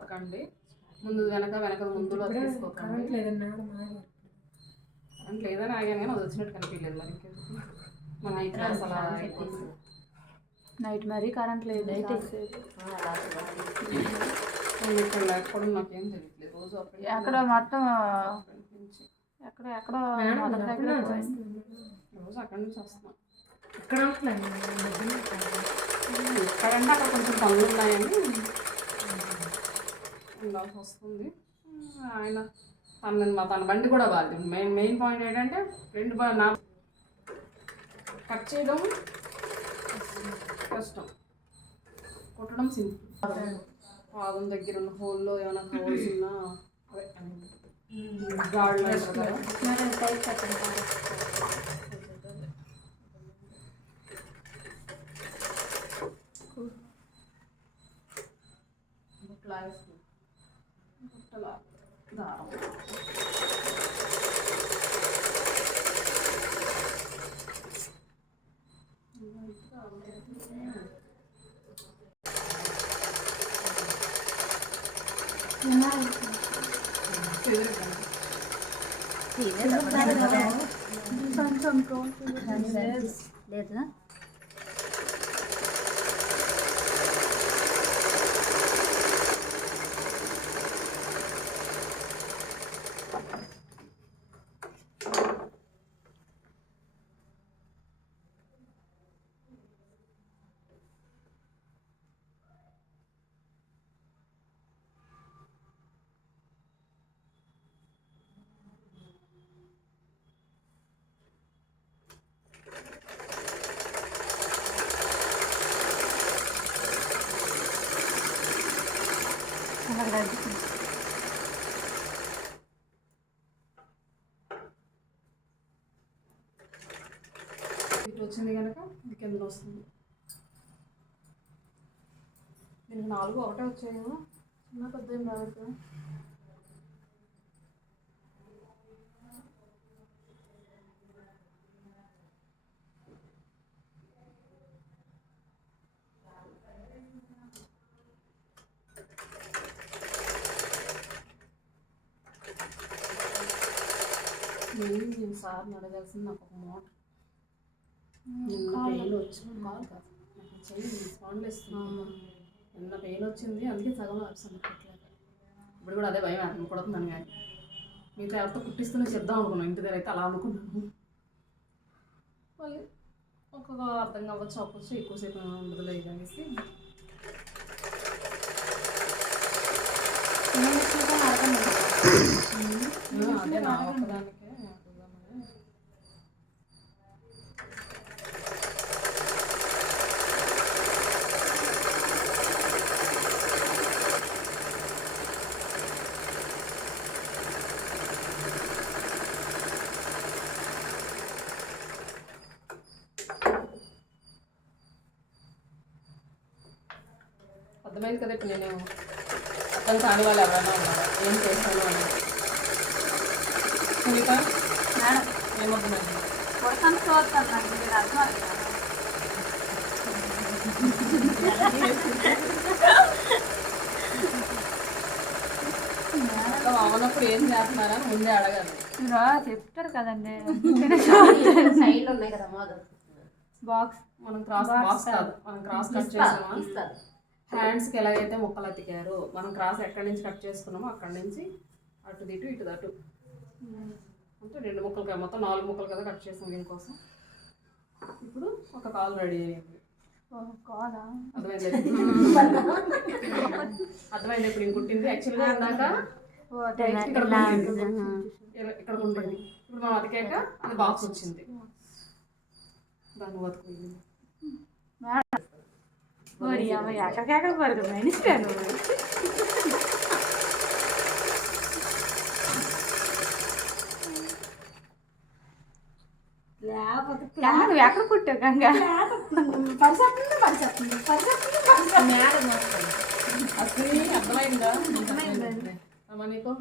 పాతకండి. ముందు వెనక ముందులో తీసుకోకండి. కరెంట్ లేదని ఆగాను కానీ అది వచ్చినట్టు కనిపించలేదు. మరి ఇంకెందుకు నైట్ మరీ కరెంట్ లేదు. ఇక్కడ లేకపోవడం నాకేం తెలియట్లేదు. రోజు ఎక్కడ మొత్తం ఎక్కడో రోజు అక్కడి నుంచి వస్తున్నాం. ఇక్కడంటే అక్కడ కొంచెం పనులు ఉన్నాయని ఉండాల్సి వస్తుంది. ఆయన తన బండి కూడా బాధ్యత. మెయిన్ పాయింట్ ఏంటంటే నా కట్ చేయడం కష్టం, కుట్టడం సింపుల్. పాదం దగ్గర ఉన్న హోల్లో ఏమైనా హోల్స్ ఉన్నా గాడ్లు దారం లేదా ఇటు వచ్చింది కనుక ఇది కింద వస్తుంది. దీనికి 4 ఒకటే వచ్చాయేమో, చిన్న పెద్ద ఏం రావచ్చు. నేను సార్ని అడగాల్సింది నాకు ఒక మోటార్ పెయిన్ వచ్చింది. కాదు కాదు చెయ్యి సౌండ్ ఇస్తుంది. నిన్న పెయిన్ వచ్చింది, అందుకే సగం ఆప్షన్ పెట్టలేదు. ఇప్పుడు కూడా అదే భయం అర్థం కుడుతుందని. కానీ మీతో ఎవరితో కుట్టిస్తూనే చెప్దాం అనుకున్నాను. ఇంటి దగ్గర అయితే అలా అనుకున్నాను. మళ్ళీ ఒక్కొక్క అర్థం కావచ్చు, అవ్వచ్చు, ఎక్కువసేపు ఉండదులేదు అనేసి అదే నా ఒక్కదానికే అర్థమైంది కదా. ఇప్పుడు నేను అర్థం కాని వాళ్ళు ఎవరైనా ఉన్నారా ఏం చేస్తాను అని. సునీత మేడం ఏమవుతుందండి? కొడతాను చూస్తాను, నాకు మీరు అర్థం అవనప్పుడు ఏం చేస్తున్నారా ముందే అడగాలి. చెప్తారు కదండి. సైడ్లో ఉన్నాయి కదా బాక్స్ మనం బాక్స్ కాదు, మనం క్రాస్ కట్ చేసామా, హ్యాండ్స్కి ఎలాగైతే ముక్కలు అతికారు మనం క్రాస్ ఎక్కడి నుంచి కట్ చేసుకున్నామో అక్కడి నుంచి అటు ఇటు ఇటు అటు అంటే 2 ముక్కలు కదా, మొత్తం 4 ముక్కలు కదా కట్ చేసాం దీనికోసం. ఇప్పుడు ఒక కాలు రెడీ అయ్యింది. అర్థమైంది ఇప్పుడు నేను కుట్టింది. యాక్చువల్గా ఇందాక ఇక్కడ ఉంటుంది. ఇప్పుడు మనం అతికాక అది బాక్స్ వచ్చింది. దాన్ని బతుకుంది. ఎక్కడికెక్కడ పడుతుంది మనిషికాను. నువ్వు ఎక్కడ పుట్టావు గంగా? అర్థమైందా నీకు?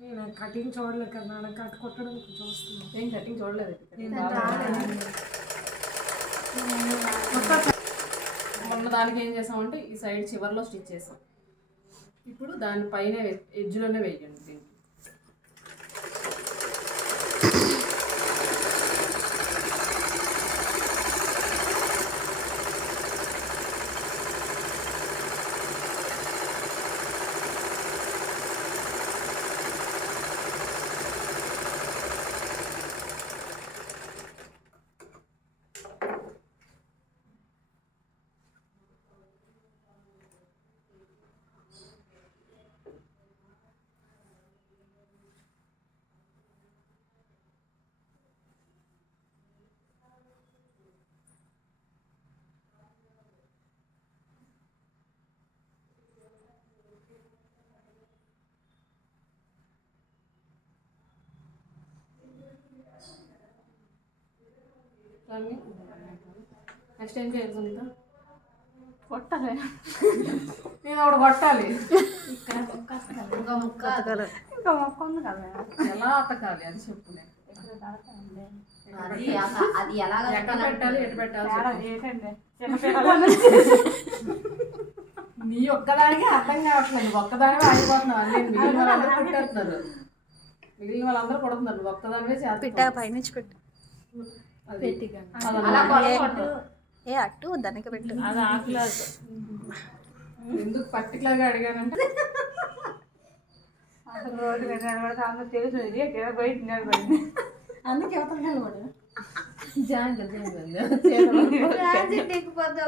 నేను కటింగ్ చూడలేదు కదా, కట్ కొట్టడం చూస్తున్నాను. ఏం కటింగ్ చూడలేదు. మొన్న దానికి ఏం చేసామంటే ఈ సైడ్ చివర్లో స్టిచ్ చేసాం. ఇప్పుడు దానిపైన ఎడ్జ్లోనే వేయండి దీనికి. నెక్స్ట్ ఏం చేయాలి సునీత? కొట్టాలి. నేను ఒకటి కొట్టాలి. ఇంకా ముక్క ఇంకా మొక్క ఉంది కదా. ఎలా అతకాలి అది చెప్పు. నేను అది అది ఎలాగ ఎక్కడ పెట్టాలి, ఎటు పెట్టాలి తేడా చెప్పు. ఏంటండి చిన్నపిల్లలు నీ ఒక్కదానికి అర్థం కావట్లేదు. నువ్వు ఒక్కదానివే ఆగిపోతున్నావు. అన్నీ మిగిలిన వాళ్ళందరూ కుట్టేస్తున్నారు. మిగిలిన వాళ్ళందరూ కొడుతున్నారు. నువ్వు ఒక్కదానివే చేస్తున్నావు. పైనుంచి పెట్టు. అది. అలా అదన్నమాట. కొట్టు. ఏ అట్టు దానికి పెట్టు. అది ఆకులేదు. ఎందుకు పర్టికులర్గా అడిగానంటే అసలు రోడ్డు మీద నిలబడితే అందరూ తెలుసు ఏదో బయట నిలబడింది. అందుకే అవతల నిలబడు. ఎక్కిపోద్ది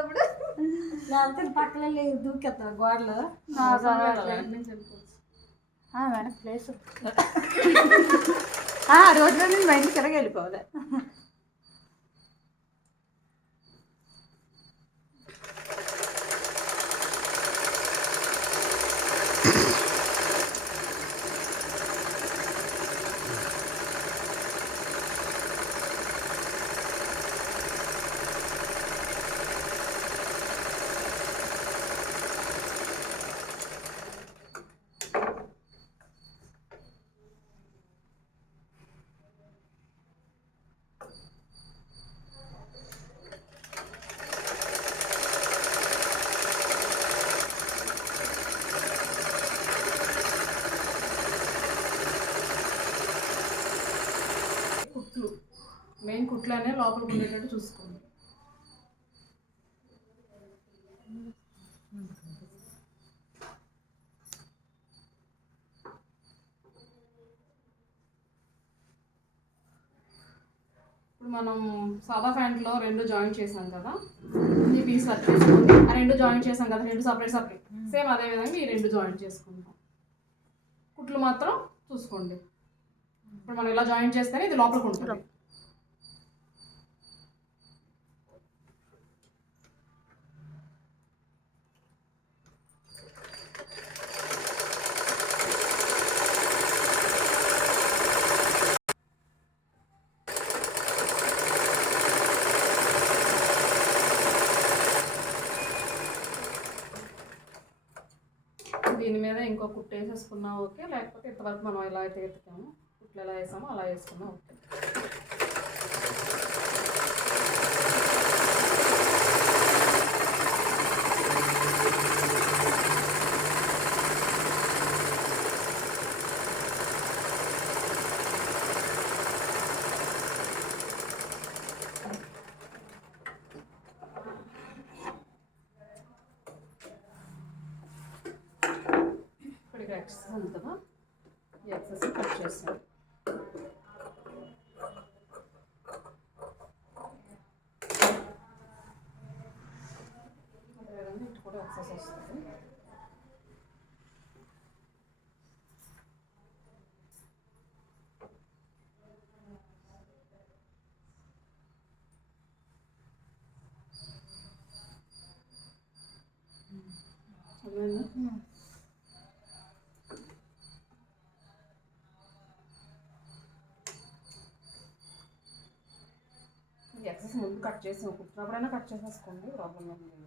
లేకపోతే పక్కన దూకెత్తారు గోడలు. వెనక ప్లేస్ రోడ్లో నుంచి బయటికి తిరగ వెళ్ళిపోవాలి. కుట్లు మెయిన్ కుట్లనే లోపలికి ఉండేటట్టు చూసుకోండి. ఇప్పుడు మనం సాదా ప్యాంట్లో 2 జాయింట్ చేసాం కదా, ఈ పీస్ వర్క్ చేసుకోండి. ఆ 2 జాయింట్ చేసాం కదా, 2 సపరేట్ సేమ్ అదే విధంగా ఈ 2 జాయింట్ చేసుకుంటాం. కుట్లు మాత్రం చూసుకోండి. ఇప్పుడు మనం ఇలా జాయింట్ చేస్తేనే ఇది లోపలికి ఉంటుంది. దీని మీద ఇంకో కుట్టు వేసేసుకున్నా ఓకే, లేకపోతే ఇంతవరకు మనం ఎలా అయితే ఎత్తుకామో కుట్లు ఎలా వేసామో అలా వేసుకున్నా ఓకే. ఇప్పుడు ఎక్సెస్ ఉంది కదా, ఈ ఎక్సెస్ కట్ చేస్తాం. అదేవిధంగా ఇటు కూడా ఎక్సెస్ వస్తుంది. అదేనా ఎక్సెస్ ముందు కట్ చేసి కుట్టినప్పుడైనా కట్ చేసేసుకోండి, ప్రాబ్లం ఏం లేదు.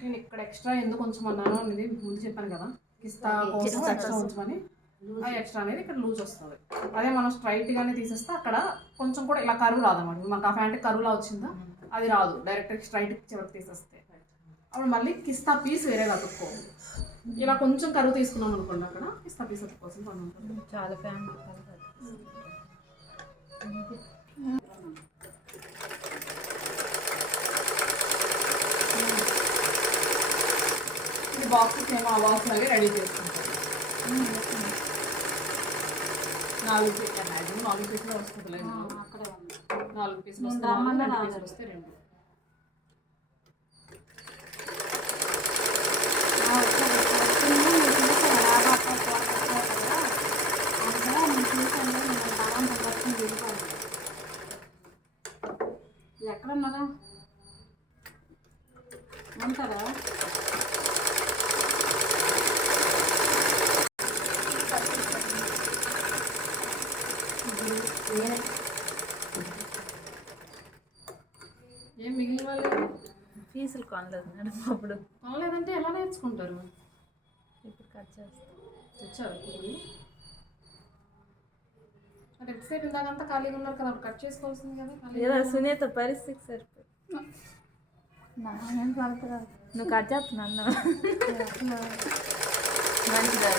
నేను ఇక్కడ ఎక్స్ట్రా ఎందుకు ఉంచమన్నాను అనేది ముందు చెప్పాను కదా, కిస్తా కోసం ఎక్స్ట్రా ఉంచమని. ఆ ఎక్స్ట్రా అనేది ఇక్కడ లూజ్ వస్తుంది. అదే మనం స్ట్రైట్గానే తీసేస్తే అక్కడ కొంచెం కూడా ఇలా కరువు రాదన్నమాట. మనకు ఆ ప్యాంట్ కరువులా వచ్చిందా అది రాదు, డైరెక్ట్ స్ట్రైట్ చివరికి తీసేస్తే. అప్పుడు మళ్ళీ కిస్తా పీస్ వేరేగా అతుక్కోవాలి. ఇలా కొంచెం కరువు తీసుకున్నాం అనుకోండి, అక్కడ కిస్తా పీస్ అతుక్కోవాల్సిన పని ఉంటుంది. చాలా ఫ్యామిలీ ఈ బాక్సెస్ ఏమో ఆ బాక్స్ లాగే రెడీ చేసుకుంటాం. 4 పీసులు వస్తుంది లేదు, 4 పీసులు వస్తే 2 పీసులు వస్తే 2. ఎక్కడున్నారా ఉంటారా? ఏం మిగిలిన వాళ్ళు పీసులు కొనలేదు మేడం. అప్పుడు కొనలేదంటే ఎలా నేర్చుకుంటారు? ఇప్పుడు కట్ చేస్తాం. తెచ్చారు ఇప్పుడు అంటే ఎంతసేపు ఇందాకంతా ఖాళీగా ఉన్నారు కదా, అప్పుడు కట్ చేసుకోవాల్సింది కదా. ఏదో సునీత పరిస్థితి సరిపోయి నాకేం పడుతుంది. నువ్వు కట్ చేస్తున్నా అన్నావు. మంచిదా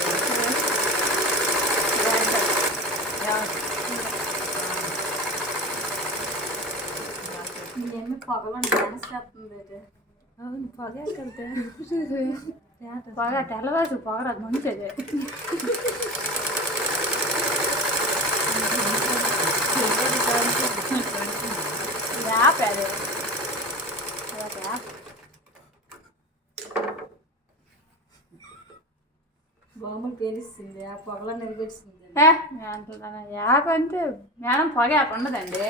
ఇవన్నీ పొగలు డాన్స్ చేస్తుంది. అవును పొగ ఎక్కడితే పొగ తెల్లవారు పొగరాదు మంచిది. యాప్ అదే యాప్ బొమ్మలు పేలిస్తుంది, ఆ పొగలో నిలబెట్టిస్తుంది. యాప్ అంటే మేడం పొగ యాప్ ఉండదండి.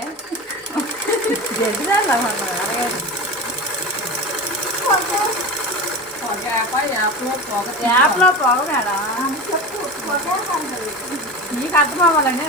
యాప్లో పొగ మేడం నీకు అర్థం అవ్వాలండి.